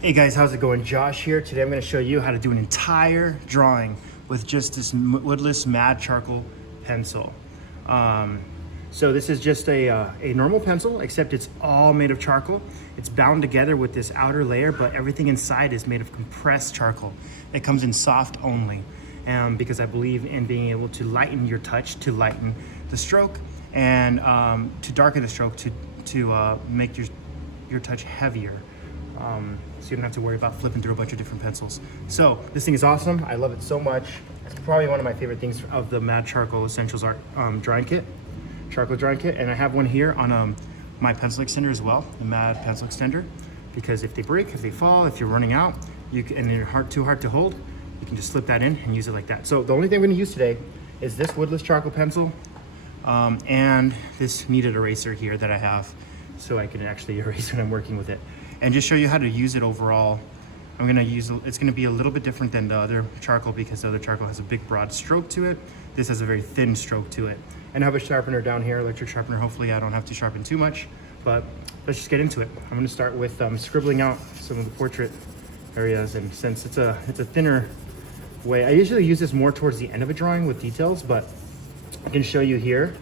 Hey guys, how's it going? Josh here. Today I'm going to show you how to do an entire drawing with just this woodless matte charcoal pencil. So this is just a normal pencil, except it's all made of charcoal. It's bound together with this outer layer, but everything inside is made of compressed charcoal. It comes in soft only, because I believe in being able to lighten your touch, to lighten the stroke, and to darken the stroke, to make your touch heavier. So you don't have to worry about flipping through a bunch of different pencils. So this thing is awesome. I love it so much. It's probably one of my favorite things of the Matte Charcoal Essentials Art drawing kit, charcoal drawing kit. And I have one here on my pencil extender as well, the Matte pencil extender, because if they break, if they fall, if you're running out, and they're too hard to hold, you can just slip that in and use it like that. So the only thing we're gonna use today is this woodless charcoal pencil and this kneaded eraser here that I have, so I can actually erase when I'm working with it. And just show you how to use it overall. It's gonna be a little bit different than the other charcoal because the other charcoal has a big broad stroke to it. This has a very thin stroke to it. And I have a sharpener down here, electric sharpener. Hopefully I don't have to sharpen too much, but let's just get into it. I'm gonna start with scribbling out some of the portrait areas. And since it's a thinner way, I usually use this more towards the end of a drawing with details, but I can show you here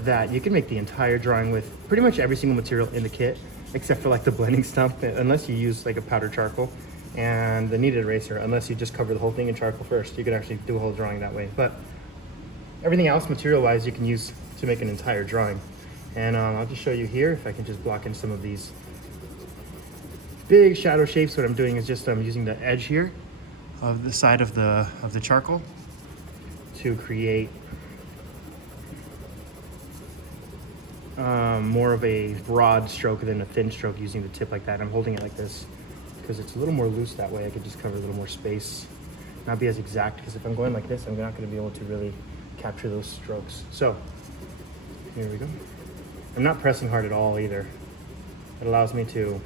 that you can make the entire drawing with pretty much every single material in the kit, except for like the blending stuff, unless you use like a powdered charcoal, and the kneaded eraser, unless you just cover the whole thing in charcoal first. You could actually do a whole drawing that way. But everything else material wise you can use to make an entire drawing. And I'll just show you here if I can just block in some of these big shadow shapes. What I'm doing is just using the edge here of the side of the charcoal to create more of a broad stroke than a thin stroke using the tip like that. I'm holding it like this because it's a little more loose that way. I could just cover a little more space, not be as exact, because if I'm going like this, I'm not going to be able to really capture those strokes. So here we go. I'm not pressing hard at all either. It allows me to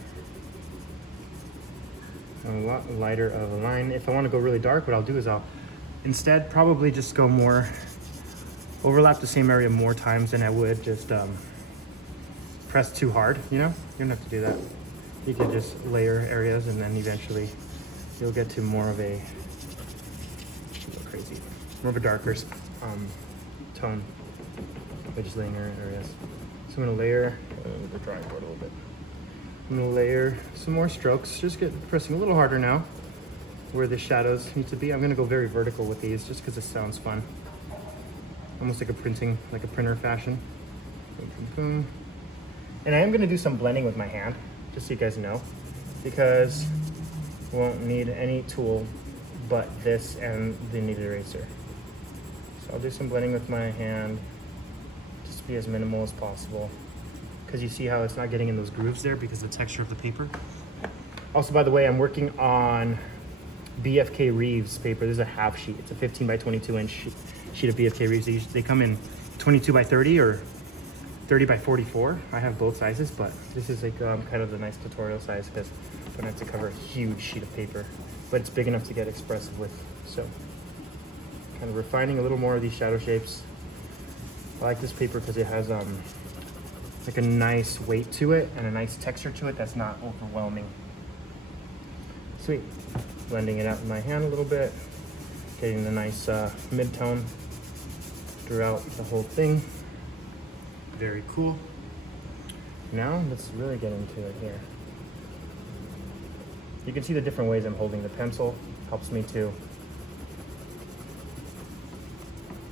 a lot lighter of a line. If I want to go really dark, what I'll do is I'll instead probably just go more, overlap the same area more times than I would just press too hard, you know? You don't have to do that. You can just layer areas and then eventually you'll get to more of a, more of a darker tone by just laying areas. So I'm gonna layer the drawing board a little bit. I'm gonna layer some more strokes, just pressing a little harder now where the shadows need to be. I'm gonna go very vertical with these just because it sounds fun. Almost like a printer fashion. Boom, boom, boom. And I am gonna do some blending with my hand, just so you guys know, because we won't need any tool but this and the kneaded eraser. So I'll do some blending with my hand, just be as minimal as possible, because you see how it's not getting in those grooves there because of the texture of the paper. Also, by the way, I'm working on BFK Reeves paper. This is a half sheet. It's a 15 by 22 inch sheet of BFK Reeves. They come in 22 by 30 or 30 by 44. I have both sizes, but this is like kind of the nice tutorial size because I don't have to cover a huge sheet of paper, but it's big enough to get expressive with. So kind of refining a little more of these shadow shapes. I like this paper because it has like a nice weight to it and a nice texture to it that's not overwhelming. Sweet. Blending it out in my hand a little bit, getting the nice mid-tone throughout the whole thing. Very cool. Now let's really get into it here. You can see the different ways I'm holding the pencil. Helps me to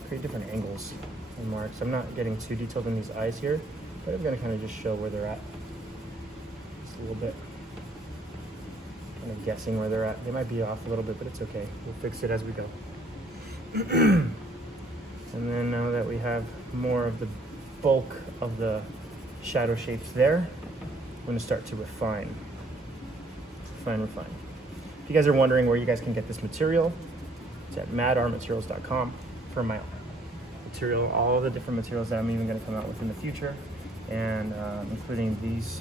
create different angles and marks. I'm not getting too detailed in these eyes here, but I'm gonna kind of just show where they're at. Just a little bit. Kind of guessing where they're at. They might be off a little bit, but it's okay. We'll fix it as we go. And then now that we have more of the bulk of the shadow shapes there, I'm going to start to refine. Refine. If you guys are wondering where you guys can get this material, it's at madartmaterials.com for my material, all the different materials that I'm even going to come out with in the future, and including these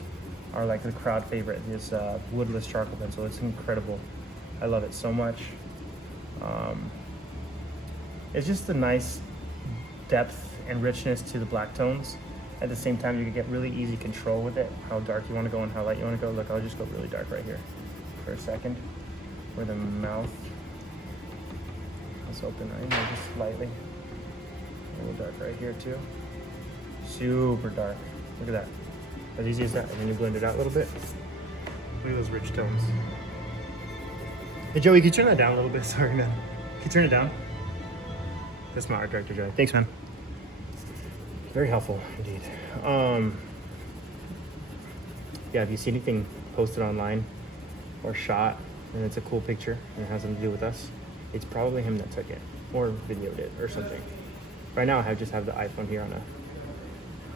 are like the crowd favorite, this woodless charcoal pencil. It's incredible. I love it so much. It's just a nice depth and richness to the black tones. At the same time, you can get really easy control with it, how dark you want to go and how light you want to go. Look, I'll just go really dark right here. for a second where the mouth is open, right? Just slightly. A little dark right here too. Super dark. Look at that. As easy as that. And then you blend it out a little bit. Look at those rich tones. Hey Joey, can you turn that down a little bit? Sorry, man. Can you turn it down? That's my art director, Joey. Thanks, man. Very helpful, indeed. Yeah, if you see anything posted online or shot and it's a cool picture and it has something to do with us, it's probably him that took it or videoed it or something. Right now, I just have the iPhone here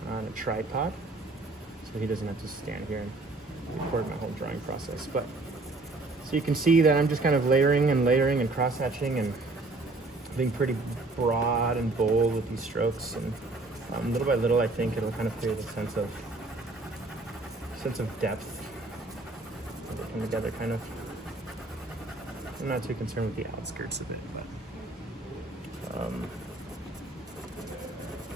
on a tripod, so he doesn't have to stand here and record my whole drawing process. But so you can see that I'm just kind of layering and cross-hatching and being pretty broad and bold with these strokes, and little by little, I think it'll kind of create a sense of depth. They come together, kind of. I'm not too concerned with the outskirts of it, but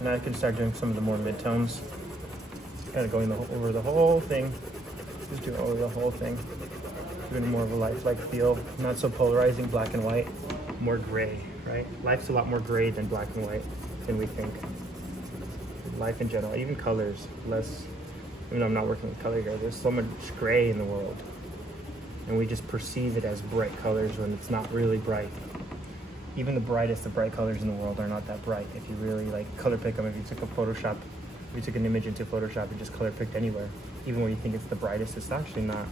now I can start doing some of the more midtones, kind of going over the whole thing, just doing over the whole thing, doing more of a lifelike feel, not so polarizing, black and white, more gray, right? Life's a lot more gray than black and white than we think. Life in general, even colors, less, even though I'm not working with color here, there's so much gray in the world. And we just perceive it as bright colors when it's not really bright. Even the brightest of bright colors in the world are not that bright. If you really like color pick them, if you took an image into Photoshop and just color picked anywhere, even when you think it's the brightest, it's actually not,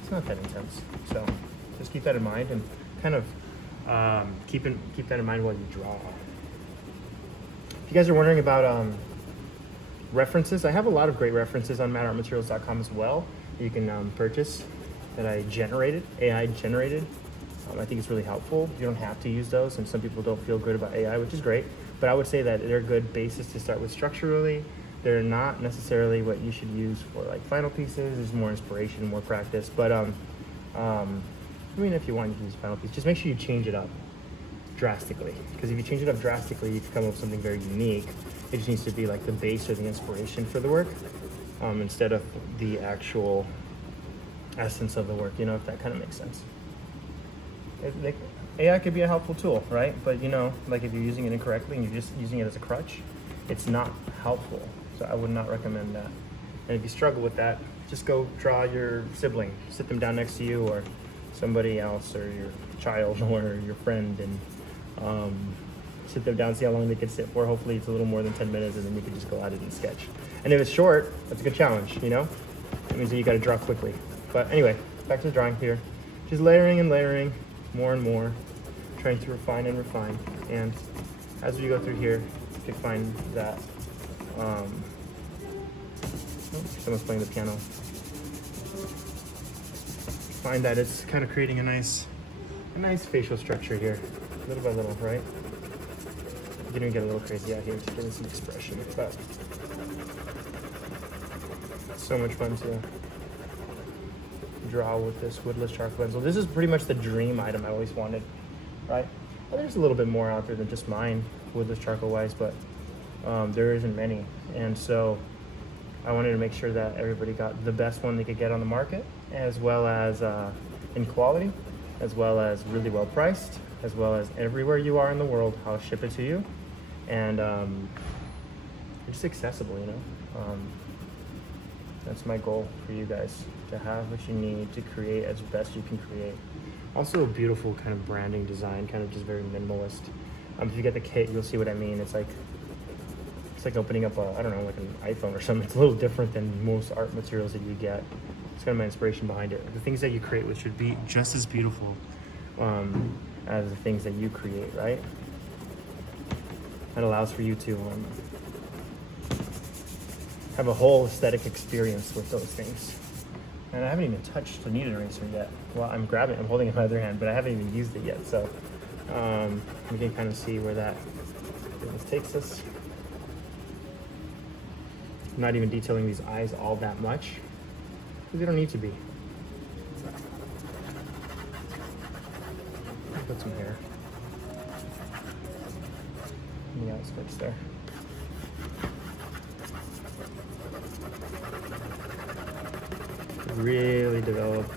it's not that intense. So just keep that in mind and kind of keep that in mind while you draw. If you guys are wondering about references, I have a lot of great references on mattartmaterials.com as well. You can purchase that I generated, AI generated. I think it's really helpful. You don't have to use those, and some people don't feel good about AI, which is great. But I would say that they're a good basis to start with structurally. They're not necessarily what you should use for like final pieces. There's more inspiration, more practice. But I mean, if you want to use final piece, just make sure you change it up drastically. Because if you change it up drastically, you can come up with something very unique. It just needs to be like the base or the inspiration for the work, instead of the actual essence of the work, you know, if that kind of makes sense. AI could be a helpful tool, right? But you know, like if you're using it incorrectly and you're just using it as a crutch, it's not helpful. So I would not recommend that. And if you struggle with that, just go draw your sibling, sit them down next to you or somebody else or your child or your friend, and sit them down, see how long they can sit for. Hopefully it's a little more than 10 minutes, and then you can just go at it and sketch. And if it's short, that's a good challenge, you know? It means that you gotta draw quickly. But anyway, back to the drawing here. Just layering and layering, more and more, trying to refine and refine. And as we go through here, you can find that, someone's playing the piano. Find that it's kind of creating a nice facial structure here, little by little, right? You can get a little crazy out here to give some expression, but it's so much fun to draw with this woodless charcoal pencil. This is pretty much the dream item I always wanted, right? Well, there's a little bit more out there than just mine, woodless charcoal wise, but there isn't many. And so I wanted to make sure that everybody got the best one they could get on the market, as well as in quality, as well as really well priced, as well as everywhere you are in the world, I'll ship it to you. And just accessible, you know? That's my goal for you guys, to have what you need to create as best you can create. Also a beautiful kind of branding design, kind of just very minimalist. If you get the kit, you'll see what I mean. It's like opening up a, I don't know, like an iPhone or something. It's a little different than most art materials that you get. It's kind of my inspiration behind it. The things that you create with should be just as beautiful as the things that you create, right? That allows for you to have a whole aesthetic experience with those things. And I haven't even touched the kneaded eraser yet. Well, I'm holding it in my other hand, but I haven't even used it yet. So we can kind of see where that takes us. I'm not even detailing these eyes all that much, because they don't need to be. Put some hair in the outskirts there. Really develop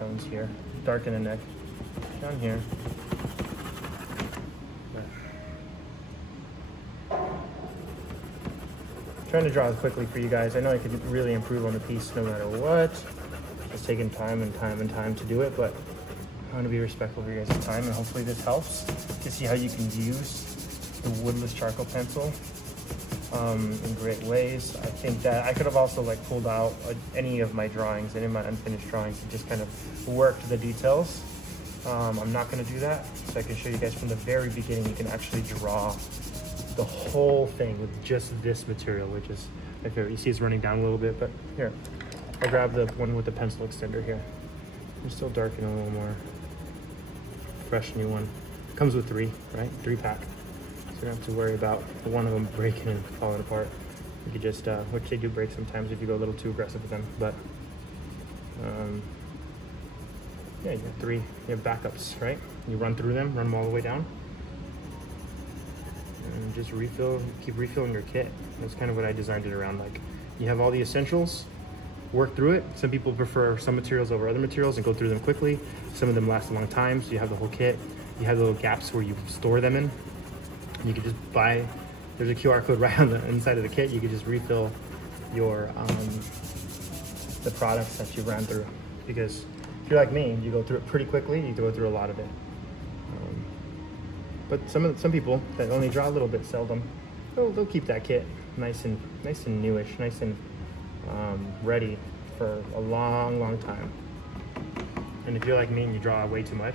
midtones here. Darken the neck down here. Trying to draw quickly for you guys. I know I could really improve on the piece no matter what. Just taking time and time to do it, but I want to be respectful of your guys' time, and hopefully this helps to see how you can use the woodless charcoal pencil in great ways. I think that I could have also like pulled out any of my drawings, any of my unfinished drawings, and just kind of worked the details. I'm not going to do that, so I can show you guys from the very beginning. You can actually draw the whole thing with just this material, which is my favorite. You see it's running down a little bit, but here, I'll grab the one with the pencil extender here. I'm still darkening a little more. Fresh new one. Comes with 3, right? 3-pack. So you don't have to worry about one of them breaking and falling apart. You could just, which they do break sometimes if you go a little too aggressive with them, but yeah, you have 3, you have backups, right? You run through them, run them all the way down. And just refill, keep refilling your kit. That's kind of what I designed it around. Like, you have all the essentials, work through it. Some people prefer some materials over other materials and go through them quickly. Some of them last a long time, so you have the whole kit. You have the little gaps where you store them in. You can just buy, there's a QR code right on the inside of the kit. You can just refill your, the products that you ran through. Because if you're like me, you go through it pretty quickly, you go through a lot of it. But some people that only draw a little bit seldom, they'll keep that kit nice and newish, nice and ready for a long time. And if you're like me and you draw way too much,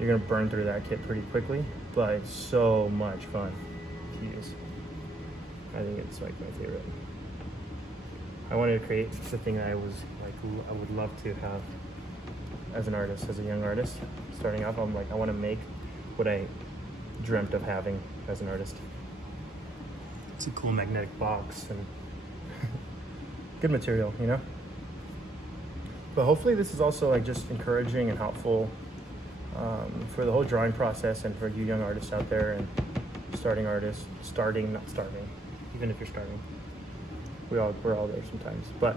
you're gonna burn through that kit pretty quickly. But it's so much fun to use. I think it's like my favorite. I wanted to create the thing that I was like, I would love to have as an artist, as a young artist. Starting off, I'm like, I want to make what I dreamt of having as an artist. It's a cool magnetic box and good material, you know? But hopefully this is also like just encouraging and helpful for the whole drawing process, and for you young artists out there and starting artists, not starting, even if you're starting. We're all there sometimes, but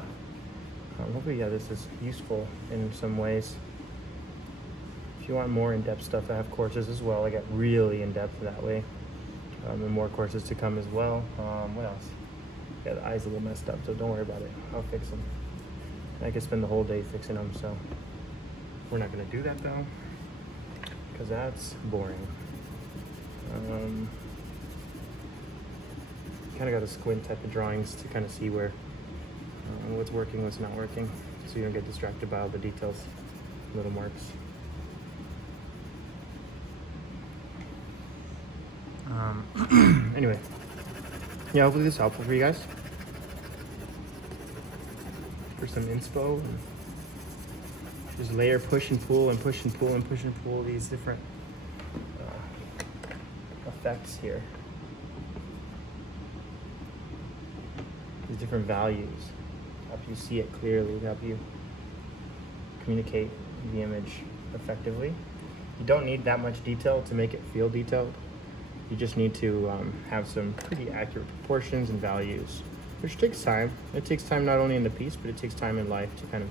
hopefully, yeah, this is useful in some ways. If you want more in-depth stuff, I have courses as well. I get really in-depth that way, and more courses to come as well. What else? Yeah, the eye's a little messed up, so don't worry about it. I'll fix them. I could spend the whole day fixing them, so we're not gonna do that though, because that's boring. Kind of got to squint type of drawings to kind of see where what's working, what's not working, so you don't get distracted by all the details, little marks. Anyway, yeah, hopefully this is helpful for you guys. For some inspo, and just layer, push and pull and push and pull and push and pull these different effects here. These different values help you see it clearly, help you communicate the image effectively. You don't need that much detail to make it feel detailed. You just need to have some pretty accurate proportions and values, which takes time. It takes time not only in the piece, but it takes time in life to kind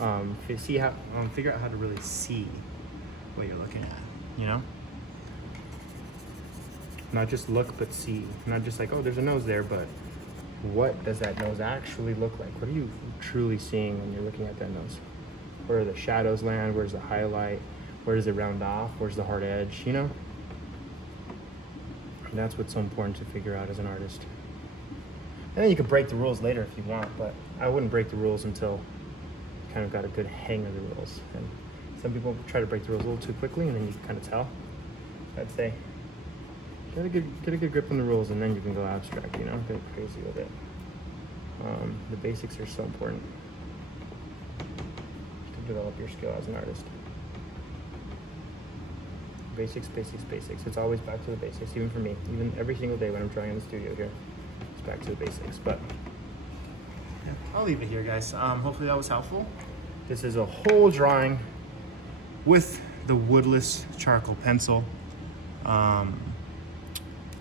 of figure out how to really see what you're looking at, you know? Not just look, but see. Not just like, oh, there's a nose there, but what does that nose actually look like? What are you truly seeing when you're looking at that nose? Where do the shadows land? Where's the highlight? Where does it round off? Where's the hard edge, you know? And that's what's so important to figure out as an artist. And then you can break the rules later if you want, but I wouldn't break the rules until you kind of got a good hang of the rules. And some people try to break the rules a little too quickly, and then you can kind of tell. So I'd say, get a good grip on the rules, and then you can go abstract, you know, go crazy with it. The basics are so important to develop your skill as an artist. Basics. It's always back to the basics, even for me. Even every single day when I'm drawing in the studio here, it's back to the basics. But yeah, I'll leave it here, guys. Hopefully that was helpful. This is a whole drawing with the woodless charcoal pencil.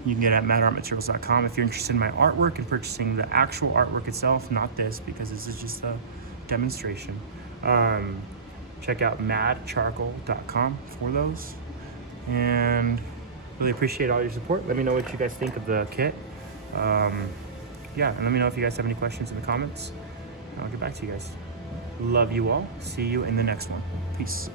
You can get it at madartmaterials.com if you're interested in my artwork and purchasing the actual artwork itself, not this, because this is just a demonstration. Check out madcharcoal.com for those. And really appreciate all your support. Let me know what you guys think of the kit. Yeah, and let me know if you guys have any questions in the comments. I'll get back to you guys. Love you all. See you in the next one. Peace.